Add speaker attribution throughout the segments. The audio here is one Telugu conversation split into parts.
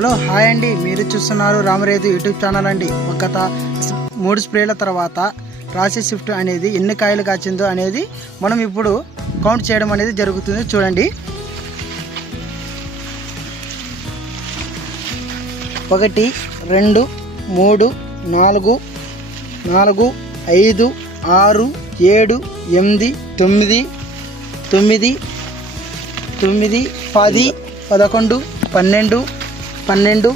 Speaker 1: హలో హాయ్ అండి. మీరు చూస్తున్నారు రామరేదు యూట్యూబ్ ఛానల్ అండి. ఒక మూడు స్ప్రేల తర్వాత రాశి షిఫ్ట్ అనేది ఎన్ని కాయలు కాచిందో అనేది మనం ఇప్పుడు కౌంట్ చేయడం అనేది జరుగుతుంది. చూడండి. ఒకటి రెండు మూడు నాలుగు నాలుగు ఐదు ఆరు ఏడు ఎనిమిది తొమ్మిది తొమ్మిది తొమ్మిది పది పదకొండు పన్నెండు పన్నెండు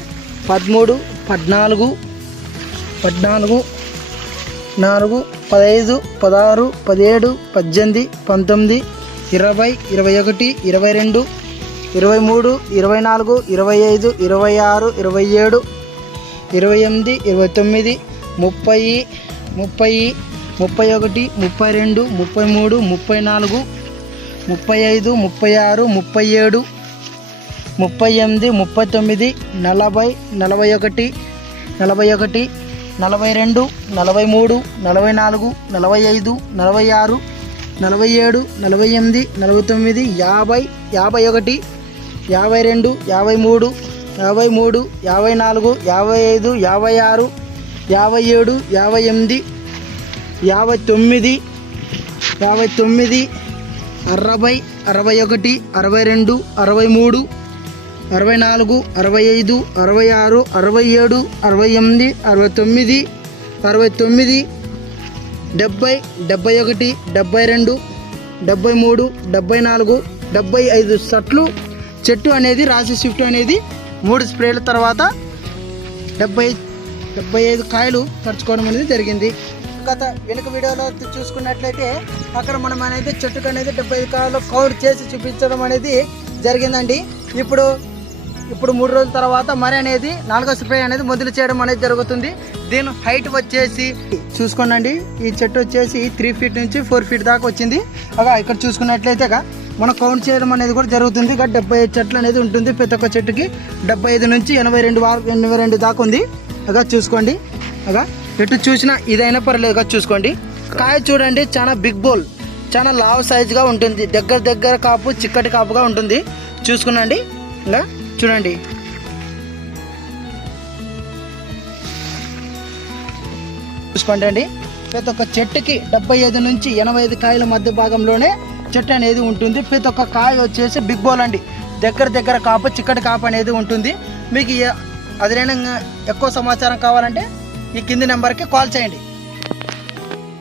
Speaker 1: పదమూడు పద్నాలుగు పద్నాలుగు నాలుగు పదహైదు పదహారు పదిహేడు పద్దెనిమిది పంతొమ్మిది ఇరవై ఇరవై ఒకటి ఇరవై రెండు ఇరవై మూడు ఇరవై నాలుగు ఇరవై ఐదు ఇరవై ఆరు ఇరవై ఏడు ఇరవై ఎనిమిది ఇరవై తొమ్మిది ముప్పై ముప్పై ముప్పై ఒకటి ముప్పై రెండు ముప్పై మూడు ముప్పై నాలుగు ముప్పై ఐదు ముప్పై ఆరు ముప్పై ఏడు ముప్పై ఎనిమిది ముప్పై తొమ్మిది నలభై నలభై ఒకటి నలభై ఒకటి నలభై రెండు నలభై మూడు నలభై నాలుగు నలభై ఐదు నలభై ఆరు నలభై ఏడు నలభై ఎనిమిది నలభై తొమ్మిది యాభై యాభై ఒకటి యాభై రెండు యాభై మూడు యాభై మూడు యాభై నాలుగు యాభై ఐదు యాభై ఆరు యాభై ఏడు యాభై ఎనిమిది యాభై తొమ్మిది యాభై తొమ్మిది అరవై అరవై ఒకటి అరవై రెండు అరవై మూడు అరవై నాలుగు అరవై ఐదు అరవై ఆరు అరవై ఏడు అరవై ఎనిమిది అరవై తొమ్మిది అరవై తొమ్మిది డెబ్బై డెబ్బై ఒకటి డెబ్బై రెండు డెబ్బై మూడు డెబ్బై నాలుగు డెబ్బై ఐదు సట్లు. చెట్టు అనేది రాసి షిఫ్ట్ అనేది మూడు స్ప్రేల తర్వాత డెబ్బై డెబ్బై ఐదు కాయలు ఖర్చుకోవడం అనేది జరిగింది. గత వెనుక వీడియోలో చూసుకున్నట్లయితే అక్కడ మనం అనేది చెట్టుకు అనేది డెబ్బై ఐదు కాయలు కవర్ చేసి చూపించడం అనేది జరిగిందండి. ఇప్పుడు ఇప్పుడు మూడు రోజుల తర్వాత మరి అనేది నాలుగో స్ప్రే అనేది మొదలు చేయడం అనేది జరుగుతుంది. దీని హైట్ వచ్చేసి చూసుకోండి ఈ చెట్టు వచ్చేసి త్రీ ఫీట్ నుంచి ఫోర్ ఫీట్ దాకా వచ్చింది. ఒక ఇక్కడ చూసుకున్నట్లయితే మనం కౌంట్ చేయడం అనేది కూడా జరుగుతుంది. ఇక డెబ్బై ఐదు చెట్లు అనేది ఉంటుంది ప్రతి ఒక్క చెట్టుకి. డెబ్బై ఐదు నుంచి ఎనభై రెండు వారు ఎనభై రెండు దాకా ఉంది. అగా చూసుకోండి. అగా ఎటు చూసినా ఇదైనా పర్లేదు. చూసుకోండి. కాయ చూడండి చాలా బిగ్ బోల్ చాలా లావ్ సైజ్గా ఉంటుంది. దగ్గర దగ్గర కాపు చిక్కటి కాపుగా ఉంటుంది. చూసుకునండి. ఇంకా చూడండి. చూసుకోండి అండి. ప్రతి ఒక్క చెట్టుకి డెబ్బై ఐదు నుంచి ఎనభై ఐదు కాయల మధ్య భాగంలోనే చెట్టు అనేది ఉంటుంది. ప్రతి ఒక్క కాయ వచ్చేసి బిగ్ బోల్ అండి. దగ్గర దగ్గర కాపు చిక్కటి కాపు అనేది ఉంటుంది. మీకు అదేనా ఎక్కువ సమాచారం కావాలంటే ఈ కింది నెంబర్కి కాల్ చేయండి.